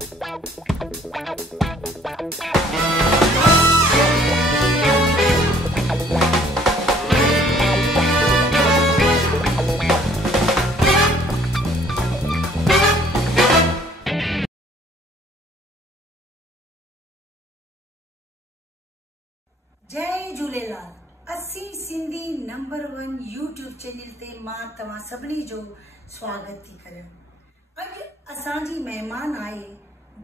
जय झूलेलाल। असी Sindhi number 1 YouTube channel ते मां तव्हां सभिनी जो स्वागत थी करियां। अॼु असांजी महिमान आहे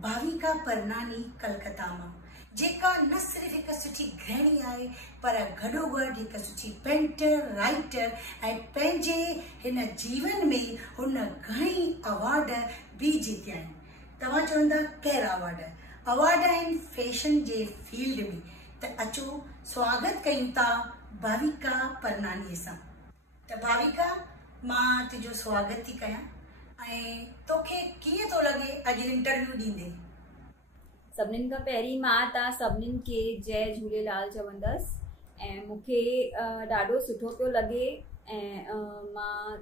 भाविका परनानी कलकत्ता मां, जेका न सिर्फ़ हिकु सुठी गृहिणी आहे पर गॾोगॾु हिकु सुठी पेंटर, राइटर ऐं पंहिंजे हिन जीवन में हुन घणई अवार्ड बि जीतिया आहिनि। तव्हां चवंदा कहिड़ा अवार्ड आहिनि फैशन जे फील्ड में? त अचो स्वागत कयूं था भाविका परनानी सां। त भाविका, मां तुंहिंजो स्वागत थी कयां ऐं तोखे कीअं थो लॻे अॼु इंटरव्यू ॾींदे? सभिनीनि खां पहिरीं मां तव्हां सभिनीनि खे जय झूलेलाल चवंदसि ऐं मूंखे ॾाढो सुठो पियो लॻे ऐं मां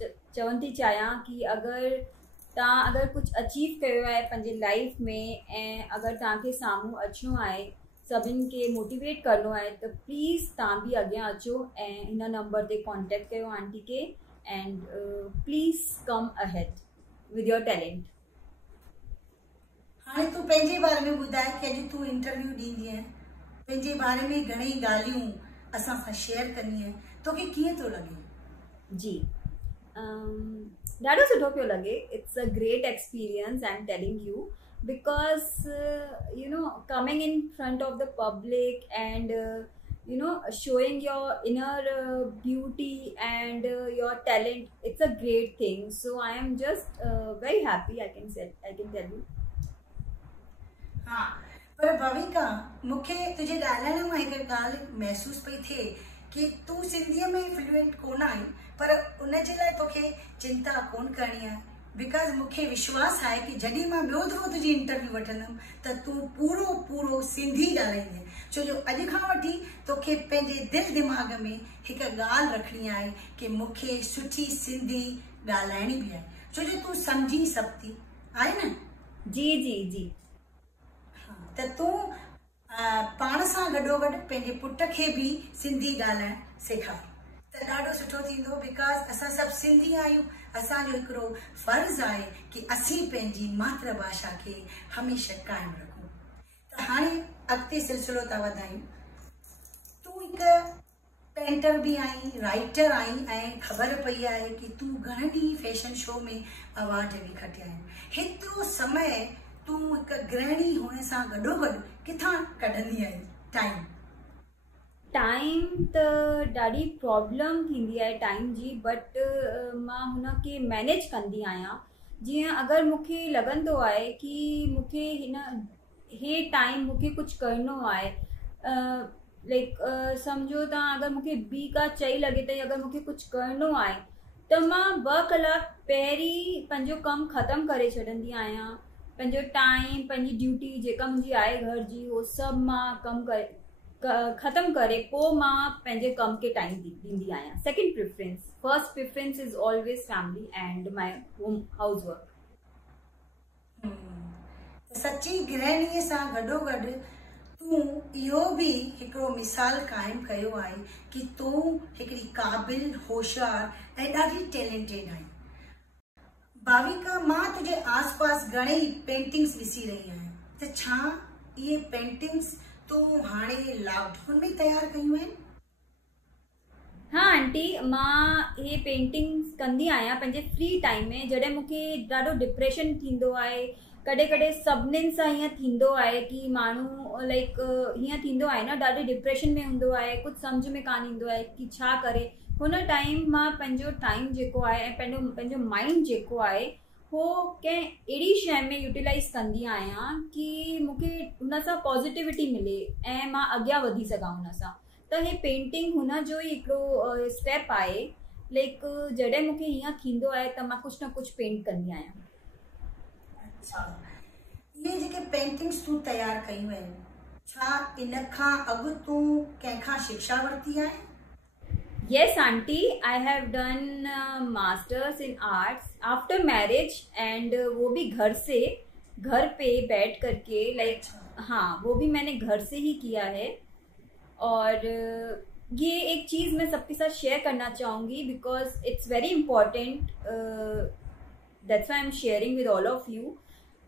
चवणु थी चाहियां कि अगरि कुझु अचीव कयो आहे पंहिंजे लाइफ में ऐं अगरि तव्हांखे साम्हूं अचिणो आहे, सभिनि खे मोटिवेट करिणो आहे, त प्लीज़ तव्हां बि अॻियां अचो ऐं हिन नंबर ते कॉन्टेक्ट कयो आंटी खे and please come ahead with your talent. हाणे तूं पंहिंजे बारे में ॿुधाए कि अॼु तूं इंटरव्यू ॾींदी आहे, पंहिंजे बारे में घणेई ॻाल्हियूं असां सां शेयर कंदी आहे, तोखे कीअं थो लॻे? जी, ॾाढो सुठो पियो लॻे। It's a great experience, I am telling you, because coming in front of the public and showing your inner beauty and your talent, it's a great thing. So I am just very happy, I can tell you. हाँ, पर भाविका, मूंखे तुझे ॻाल्हाइण मां हिकु ॻाल्हि महसूस पई थिए कि तूं सिंधीअ में फ्लुएंट कोन आई, पर उनजे लाइ तोखे चिंता कोन करणी आहे, बिकॉज मूंखे विश्वास है कि जॾहिं मां ॿियो दफ़ो तुंहिंजी इंटरव्यू वठंदमि त तूं पूरो सिंधी ॻाल्हाईंदे, छो जो अॼु खां वठी तोखे पंहिंजे दिलि दिमाग़ में हिकु ॻाल्हि रखणी आहे कि मूंखे सुठी सिंधी ॻाल्हाइणी बि आहे, छो जो तूं सम्झी सघंदी आहे न? जी जी जी। हाँ, त तूं पाण सां गॾोगॾु पंहिंजे पुट खे बि सिंधी ॻाल्हाइण सेखार त ॾाढो सुठो थींदो, बिकॉज असां सभु सिंधी आहियूं। असांजो हिकिड़ो फर्ज़ आहे कि असीं पंहिंजी मातृभाषा खे हमेशह क़ाइमु रखूं। त हाणे अॻिते सिलसिलो था वधायूं। तूं हिकु पेंटर बि आहीं, राइटर आहीं ऐं ख़बर पई आहे कि तूं घणनि फैशन शो में अवार्ड बि खटिया आहिनि। हेतिरो समय तूं हिकु गृहिणी हुअण सां गॾोगॾु किथां कढंदी आहीं टाइम? त ॾाढी प्रॉब्लम थींदी आहे टाइम जी, बट मां हुनखे मैनेज कंदी आहियां। जीअं अगरि मूंखे लॻंदो आहे कि मूंखे हे टाइम मूंखे कुझु करिणो आहे, लाइक सम्झो तव्हां अगरि मूंखे ॿी का चई लॻे त अगरि मूंखे कुझु करिणो आहे त मां 2 कलाक पहिरीं पंहिंजो कमु ख़तमु करे छॾंदी आहियां। पंहिंजो टाइम, पंहिंजी ड्यूटी जेका मुंहिंजी आहे घर जी, उहो सभु मां कमु ख़त्म करे पोइ मां पंहिंजे कम के टाइम ॾींदी आहियां। Second preference, first preference is always family and my home house work. सच्ची गृहिणीअ सां गॾोगॾु तूं इहो बि हिकिड़ो मिसाल क़ाइमु कयो आहे कि तूं हिकिड़ी क़ाबिल, होशियार ऐं ॾाढी टैलेंटेड आहीं। भाविका, मां तुंहिंजे आसपास घणेई पेंटिंग्स ॾिसी रही आहियां, त छा इहे पेंटिंग्स तूं हाणे लॉकडाउन में तैयार कयूं आहिनि? हाँ आंटी, मां हे पेंटिंग्स कंदी आहियां पंहिंजे फ्री टाइम में, जॾहिं मूंखे ॾाढो डिप्रेशन थींदो आहे। कॾहिं कॾहिं सभिनीनि सां हीअं थींदो आहे कि माण्हू लाइक हीअं थींदो आहे न, ॾाढे डिप्रेशन में हूंदो आहे, कुझु सम्झ में कान ईंदो आहे कि छा करे। हुन टाइम मां पंहिंजो टाइम जेको आहे ऐं पंहिंजो माइंड जेको आहे हो कंहिं अहिड़ी शइ में यूटिलाइज़ कंदी आहियां कि मूंखे हुन सां पॉज़िटिविटी मिले ऐं मां अॻियां वधी सघां हुन सां। त हे पेंटिंग हुन जो ई हिकिड़ो स्टेप आहे। लाइक जॾहिं मूंखे हीअं थींदो आहे त मां कुझु न कुझु पेंट कंदी आहियां। अच्छा, इहे जेके पेंटिंग्स तूं तैयार कयूं आहिनि, छा इन खां अॻु तूं कंहिंखां शिक्षा वरिती आहे? Yes, auntie, I have done masters in arts after marriage and वो भी घर से। घर पे बैठ करके, लाइक हाँ, वो भी मैंने घर से ही किया है। और ये एक चीज़ मैं सबके साथ शेयर करना चाहूँगी because it's very important, that's why I am sharing with all of you.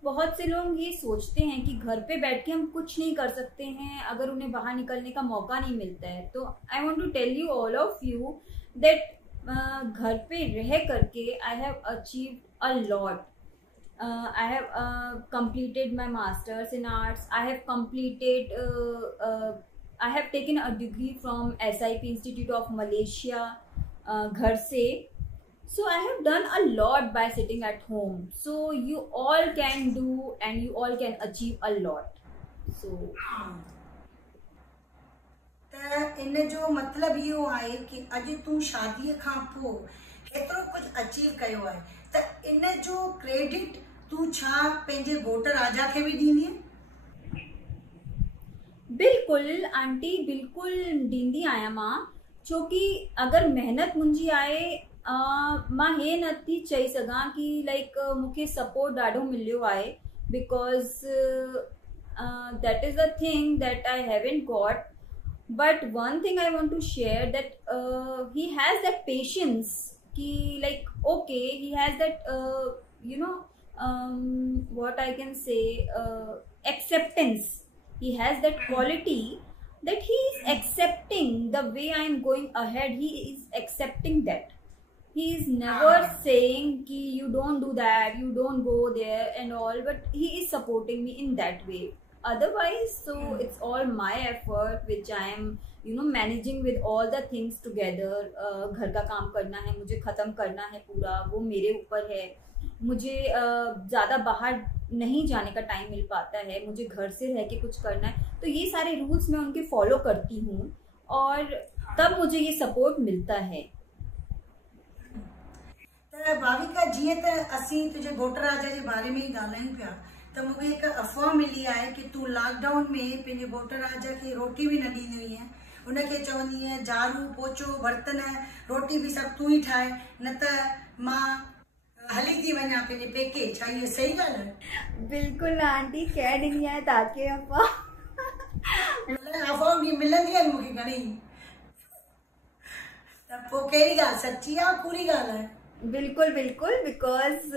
बहुत से लोग ये सोचते हैं कि घर पे बैठ के हम कुछ नहीं कर सकते हैं अगर उन्हें बाहर निकलने का मौका नहीं मिलता है। तो I want to tell you all of you that घर पे रह करके I have achieved a lot. I have completed my masters in arts. I have taken a degree from SIP Institute of Malaysia, घर से. So I have done a lot by sitting at home. So you all can do and you all can achieve a lot. So त इन जो मतलब इहो आहे कि अॼु तूं शादीअ खां पोइ एतिरो कुझु अचीव कयो आहे, त इन जो क्रेडिट तूं छा पंहिंजे घोट राजा खे बि ॾींदीअ? बिल्कुल आंटी, बिल्कुल ॾींदी आहियां मां, छोकी अगरि महिनत मुंहिंजी आहे, मां हे नथी चई सघां कि लाइक मूंखे सपोर्ट ॾाढो मिलियो आहे, because that is a thing that I haven't got. But one thing I want to share that he has that patience ki like okay, he has that what I can say, acceptance. He has that quality that he is accepting the way I am going ahead. He is accepting that. He is never saying ki you don't do that, you don't go there and all, but he is supporting me in that way. Otherwise, so it's all my effort which I am managing with all the things together. घर का काम करना है, मुझे ख़त्म करना है पूरा, वो मेरे ऊपर है. मुझे ज़्यादा बाहर नहीं जाने का टाइम मिल पाता है, मुझे घर से रह के कुछ करना है, तो ये सारे रूल्स मैं उनके फॉलो करती हूँ और तब मुझे ये सपोर्ट मिलता है. भाविका, जीअं त असीं तुझे घोट राजा जे बारे में ही ॻाल्हायूं पिया, त मूंखे हिकु अफ़वाह मिली आहे कि तूं लॉकडाउन में पंहिंजे घोट राजा खे रोटी बि न ॾींदी हुई, उनखे चवंदी आहियां झाड़ू पोचो बर्तन रोटी बि सभु तूं ई ठाहे, न त मां हली थी वञा पंहिंजे पेके. छा इहा सही ॻाल्हि आहे? बिल्कुल आंटी, कह ॾिनी आहे तव्हांखे अफ़वाह. अफ़वाह बि मिलंदी आहिनि मूंखे घणेई, त पोइ कहिड़ी ॻाल्हि सची आहे पूरी ॻाल्हि आहे? बिल्कुल बिल्कुल, because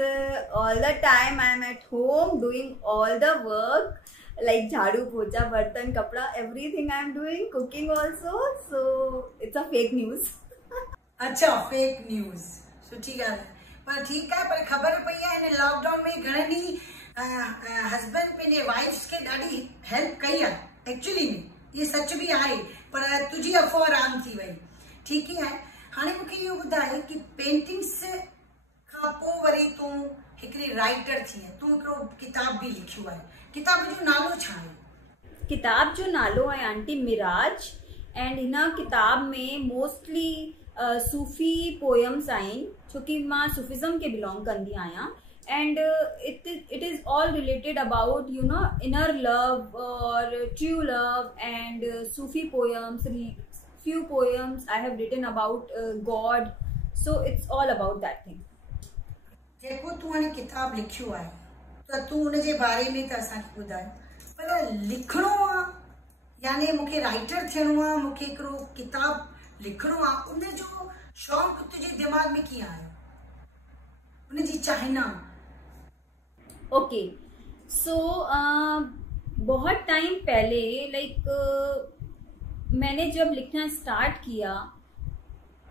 all the time I am at home doing all the work like झाड़ू पोछा बर्तन कपड़ा, everything I am doing, cooking also, so it's a fake news. अच्छा, फेक न्यूज़, सुठी ॻाल्हि आहे. पर ठीकु आहे, पर ख़बर पई आहे हिन लॉकडाउन में घणनि हस्बैंड पंहिंजे वाइफ्स खे ॾाढी हेल्प कई आहे. एक्चुअली में इहे सच बि आहे, पर तुंहिंजी अफ़वाह राम थी वई. ठीकु ई आहे. हाणे मूंखे इहो ॿुधाए कि पेंटिंग्स खां पोइ वरी तूं हिकिड़ी राइटर थी आहे, तूं हिकिड़ो किताब बि लिखियो आहे. किताब जो नालो छा आहे? किताब जो नालो आहे आंटी मिराज, एंड हिन किताब में मोस्टली सूफ़ी पोयम्स आहिनि, छोकी मां सूफिज़म खे बिलोंग कंदी आहियां. And it is all related about inner love or true love and Sufi poems. Few poems I have written about God, so it's all about that thing. जेको तूं हाणे किताब लिखियो आहे त तूं उन जे बारे में त असांखे ॿुधाए, पर लिखणो आहे यानी मूंखे राइटर थियणो आहे, मूंखे हिकिड़ो किताब लिखणो आहे, उन जो शौक़ु तुंहिंजे दिमाग़ में कीअं आयो, उन जी चाहना? ओके, सो बहुत टाइम पहले लाइक मैंने जब लिखना स्टार्ट किया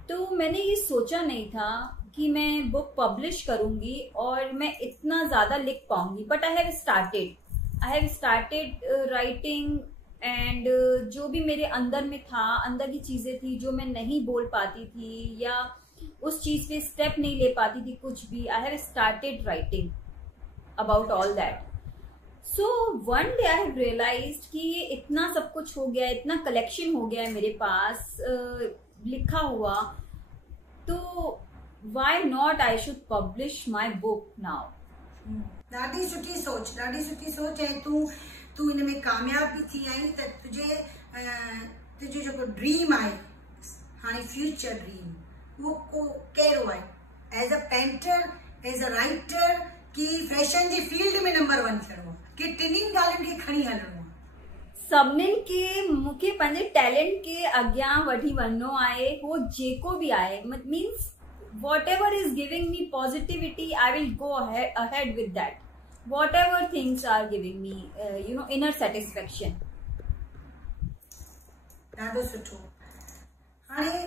तो मैंने ये सोचा नहीं था कि मैं बुक पब्लिश करूँगी और मैं इतना ज़्यादा लिख पाऊँगी. But I have started writing, and जो भी मेरे अंदर में था, अंदर की चीज़ें थी जो मैं नहीं बोल पाती थी या उस चीज़ पे स्टेप नहीं ले पाती थी कुछ भी, I have started writing about all that. So one day I have realized कि ये इतना सब कुछ हो गया, इतना कलेक्शन हो गया है मेरे पास लिखा हुआ, तो why not I should publish my book now. ॾाढी सुठी सोच है. तू इन में कामयाब भी थी आई, त तुझे जेको ड्रीम आहे हाणे फ्यूचर ड्रीम, वो को कहिड़ो आहे? As a painter, as a writer, कि फैशन जी फील्ड में नंबर 1 थियणो आहे कि टिनिन ॻाल्हियुनि खे खणी हलणो आहे? सभिनीनि खे मूंखे पंहिंजे टैलेंट खे अॻियां वठी वञिणो आहे, हो जेको बि आहे, means whatever is giving me positivity, I will go ahead with that. Whatever things are giving me inner satisfaction. ॾाढो सुठो। हाणे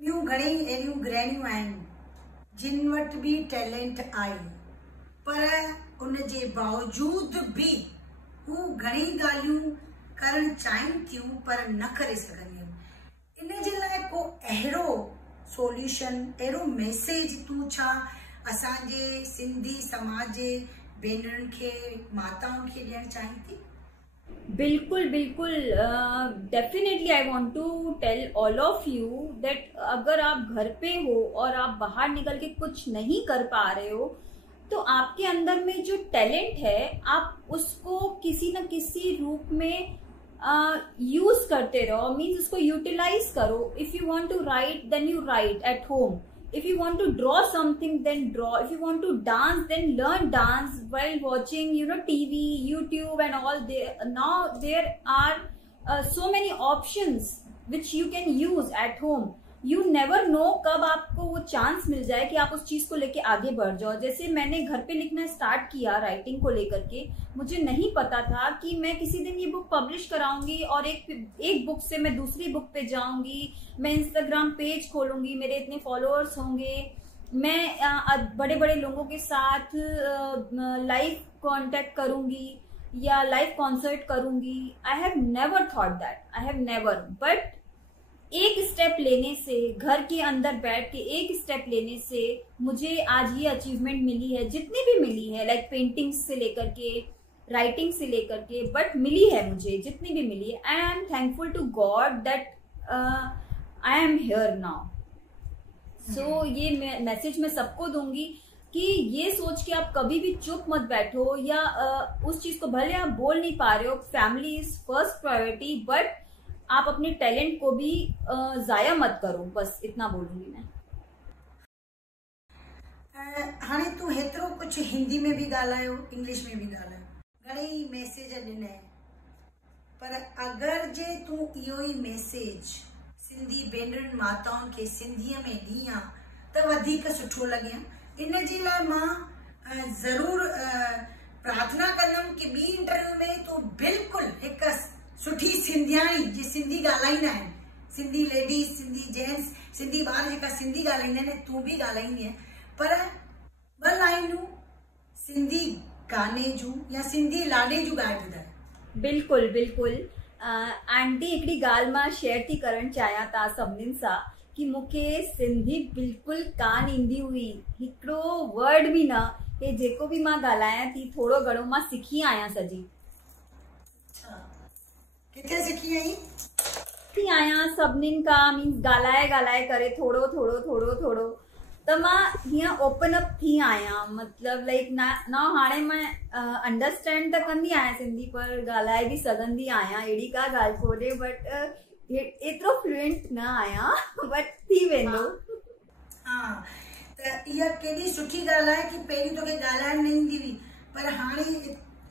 ॿियूं घणेई अहिड़ियूं गृहणियूं आहिनि जिन वटि बि टैलेंट आहे, पर उन जे बावजूद बि हू घणी ॻाल्हियूं करणु चाहिनि थियूं पर न करे सघंदियूं आहिनि। इन जे लाइ को अहिड़ो सोल्यूशन, अहिड़ो मैसेज तूं छा असांजे सिंधी समाज जे भेनरुनि खे, माताउनि खे ॾियणु चाहीं थी? बिल्कुल बिल्कुल, definitely I want to tell all of you that अगर आप घर पे हो और आप बाहर निकल के कुछ नहीं कर पा रहे हो, तो आपके अंदर में जो टैलेंट है आप उसको किसी न किसी रूप में यूज करते रहो, मीन्स उसको यूटिलाइज करो। If you want to write then you write at home, if you want to draw something then draw, if you want to dance then learn dance while watching TV, YouTube and all. Now there are so many options which you can use at home. You never know कब आपको वो chance मिल जाए कि आप उस चीज को लेके आगे बढ़ जाओ। जैसे मैंने घर पे लिखना स्टार्ट किया राइटिंग को लेकर के, मुझे नहीं पता था कि मैं किसी दिन ये बुक पब्लिश कराऊंगी और एक बुक से मैं दूसरी बुक पे जाऊंगी, मैं इंस्टाग्राम पेज खोलूंगी, मेरे इतने फॉलोअर्स होंगे, मैं बड़े बड़े लोगों के साथ लाइव कांटेक्ट करूंगी या लाइव कॉन्सर्ट करूंगी। I have never thought that, I have never. But एक स्टेप लेने से, घर के अंदर बैठ के एक स्टेप लेने से मुझे आज ये अचीवमेंट मिली है, जितनी भी मिली है, लाइक पेंटिंग्स से लेकर के, राइटिंग से लेकर के, बट मिली है मुझे जितनी भी मिली है। I am thankful to God that I am here now. So ये मैसेज मैं सबको दूंगी कि ये सोच के आप कभी भी चुप मत बैठो या उस चीज को, भले आप बोल नहीं पा रहे हो, family is first priority, but आप अपने टैलेंट को भी जाया मत करो, बस इतना बोलूंगी मैं। हाणे तू हेतिरो कुछ हिंदी में भी ॻाल्हायो, इंग्लिश में भी ॻाल्हायो, घणेई मैसेज ॾिना, पर अगर जे तू इहो ई मैसेज सिंधी भेनरुनि माताउनि खे सिंधीअ में ॾींहां त वधीक सुठो लॻे। इन जे लाइ मां ज़रूर प्रार्थना कंदमि कि ॿी इंटरव्यू में तू बिल्कुलु हिकु सुठी सिंधियाणी जे सिंधी ॻाल्हाईंदा आहिनि, सिंधी लेडीज, सिंधी जेंट्स, सिंधी ॿार जेका सिंधी ॻाल्हाईंदा आहिनि, तू बि ॻाल्हाईंदी आहे, पर ॿ लाइनूं सिंधी गाने जूं या सिंधी लाॾे जूं ॻाए ॿुधाए। बिल्कुल बिल्कुल। आंटी हिकिड़ी ॻाल्हि मां शेयर थी करणु चाहियां तव्हां सभिनीनि सां कि मूंखे सिंधी बिल्कुलु कान ईंदी हुई, हिकिड़ो वर्ड बि न, कि जेको बि मां ॻाल्हायां थी थोरो घणो मां सिखी आहियां सॼी। किथे सिखी आई? थी आहियां सभिनीनि खां, मीन्स ॻाल्हाए करे थोरो थोरो थोरो थोरो, त मां हीअं ओपन अप थी आहियां, मतलब लाइक ना हाणे मैं अंडरस्टैंड त कंदी आहियां सिंधी, पर ॻाल्हाए बि सघंदी आहियां, अहिड़ी का ॻाल्हि कोन्हे, बट एतिरो फ्लुएंट न आहियां, बट थी वेंदो। हा, त इहा केॾी सुठी ॻाल्हि आहे कि पहिरीं तोखे ॻाल्हाइण न ईंदी हुई, पर हाणे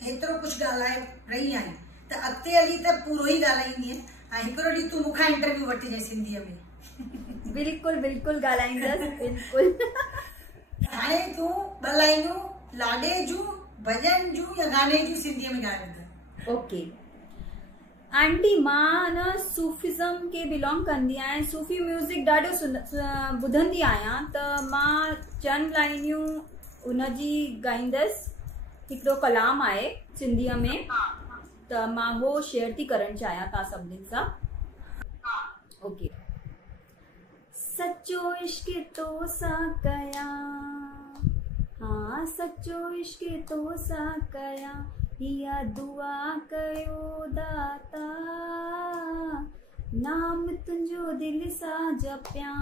हेतिरो कुझु ॻाल्हाए रही आहीं, त अॻिते हली त पूरो ई ॻाल्हाईंदीअ। ऐं हिकिड़ो ॾींहुं तूं मूंखां इंटरव्यू वठिजांइ सिंधीअ में। बिल्कुल बिल्कुल ॻाल्हाईंदसि, बिल्कुल। हाणे तूं ॿ लाइनूं लाॾे जूं, भॼन जूं या गाने जूं सिंधीअ में ॻाए ॿुधाए। ओके आंटी, मां न सूफिज़म के बिलोंग कंदी आहियां, सूफी म्यूज़िक ॾाढो ॿुधंदी आहियां, त मां चंद लाइनियूं उनजी ॻाईंदसि। हिकिड़ो कलाम आहे सिंधीअ में, त मां वो शेयर थी करणु चाहियां तव्हां सभिनीनि सां। ओके। सच्चो इश्क तो सा कया, हाँ सच्चो इश्क तो सा कया, हिया दुआ कयो दाता, नाम तुंहिंजो दिल सा जपिया,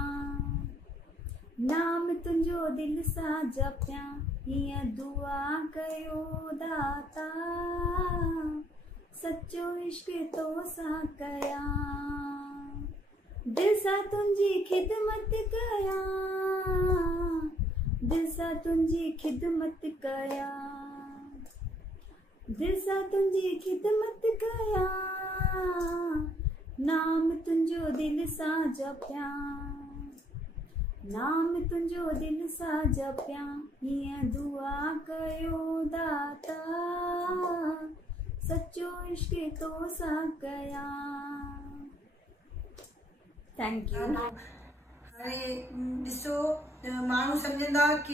नाम तुंहिंजो दिल सा जपिया, हिया दुआ कयो दाता, सच्चो इश्क तो सा कया, दिल सा तुंहिंजी खिदमत कया, दिल सां तुंहिंजी खिदमत कया, दिल सां तुंहिंजी खिदमत कया, नाम तुंहिंजो दिल सां जपिया, नाम तुंहिंजो दिल सां जपिया, हीअं दुआ कयो दाता, सचो इश्क तो सां कया। Thank you. हाणे ॾिसो, माण्हू सम्झंदा कि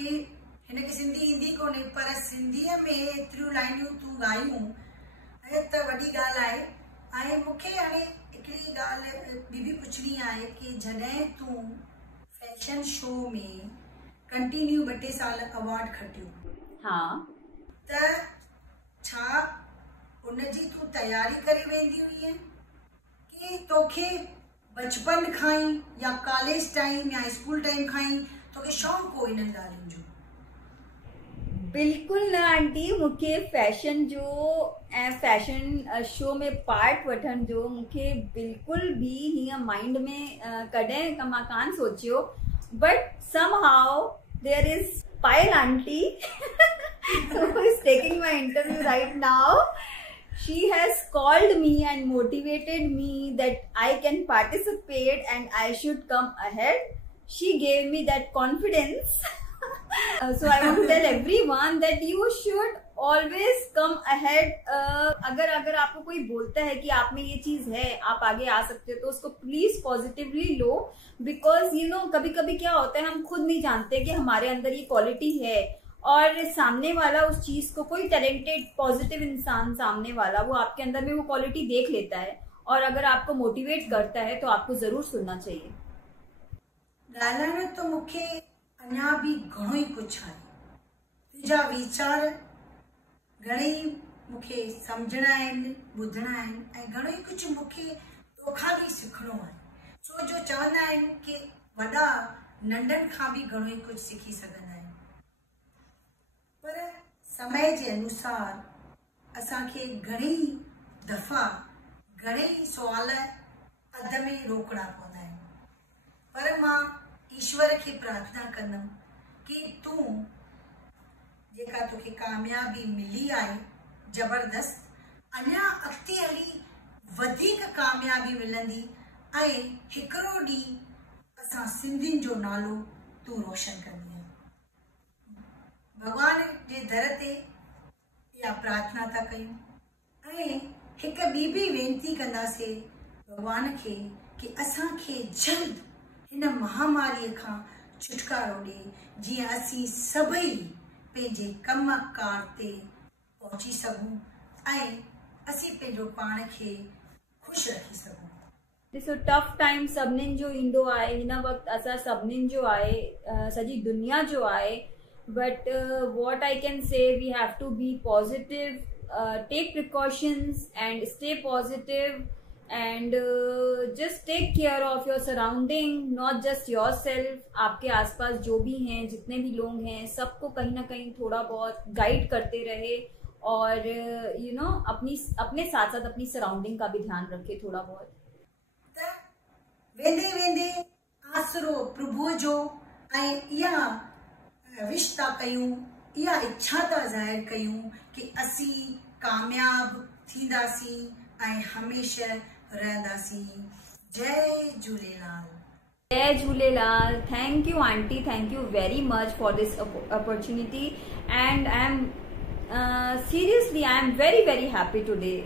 हिनखे सिंधी ईंदी कोन्हे, पर सिंधीअ में एतिरियूं लाइनियूं तूं ॻायूं ऐं त वॾी ॻाल्हि आहे। ऐं मूंखे हाणे हिकिड़ी ॻाल्हि ॿी बि पुछणी आहे कि जॾहिं तूं फैशन शो में कंटिन्यू 2-3 साल अवार्ड खटियो, हाँ, त छा उनजी तूं तयारी करे वेंदी हुई कि तोखे बचपन खां ई या कॉलेज टाइम या स्कूल टाइम खां ई तोखे शौक़ु हो इन्हनि ॻाल्हियुनि जो? बिल्कुल न आंटी, मूंखे फैशन जो ऐं फैशन शो में पार्ट वठण जो मूंखे बिल्कुल भी हीअं माइंड में कॾहिं मां कान सोचियो, but somehow there is Payal aunty who is taking my interview right now. She has called me and motivated me that I can participate and I should come ahead. She gave me that confidence. So I want to tell everyone that you should always come ahead. अगर आपको कोई बोलता है कि आप में ये चीज है, आप आगे आ सकते हो, तो उसको please positively low, because you know कभी कभी क्या होता है, हम खुद नहीं जानते कि हमारे अंदर ये क्वालिटी है, और सामने वाला उस चीज को, कोई टैलेंटेड पॉजिटिव इंसान सामने वाला, वो आपके अंदर में वो क्वालिटी देख लेता है, और अगर आपको मोटिवेट करता है तो आपको जरूर सुनना चाहिए। ॻाल्हाइण तो मूंखे अञा बि घणो ई कुझु आहे, तुंहिंजा वीचार घणेई मूंखे सम्झणा आहिनि, ॿुधणा आहिनि, ऐं घणो ई कुझु मूंखे तोखां बि सिखणो आहे। छो जो चवंदा आहिनि कि वॾा नंढनि खां बि घणो ई कुझु सिखी सघंदा आहिनि, पर समय जे अनुसार असांखे घणेई दफ़ा घणेई सुवाल अध में रोकणा पवंदा आहिनि। पर मां ईश्वर खे प्रार्थना कंदमि कि तूं जेका तोखे कामयाबी मिली आहे ज़बरदस्त, अञा अॻिते हली वधीक कामयाबी मिलंदी, ऐं हिकिड़ो ॾींहुं असां सिंधियुनि जो नालो तूं रोशन कंदी। भगवान जे दर ते इहा प्रार्थना था कयूं, ऐं हिकु ॿी बि वेनती कंदासीं भगवान खे कि असांखे जल्द हिन महामारीअ खां छुटकारो ॾे, जीअं असीं सभई पंहिंजे कमकार ते पहुची सघूं ऐं असीं पंहिंजो पाण खे ख़ुशि रखी सघूं। ॾिसो, टफ टाइम सभिनीनि जो ईंदो आहे, हिन वक़्तु असां सभिनीनि जो आहे, सॼी दुनिया जो आहे, but what I can say, we have to be positive, take precautions and stay positive, and just take care of your surrounding, not just yourself. आपके आसपास जो भी हैं, जितने भी लोग हैं, सबको कहीं ना कहीं थोड़ा बहुत गाइड करते रहे, और यू नो अपने साथ साथ अपनी सराउंडिंग का भी ध्यान रखे थोड़ा बहुत। वेंदे वेंदे आसरो प्रभु जो, ऐं इहा विश था कयूं, इहा इच्छा था ज़ाहिर कयूं कि असीं कामयाब थींदासीं ऐं हमेशह रहंदासीं। जय झूलेलाल। जय Jhulelal. Thank you aunty, thank you very much for this opportunity, and I am seriously, I am very very happy today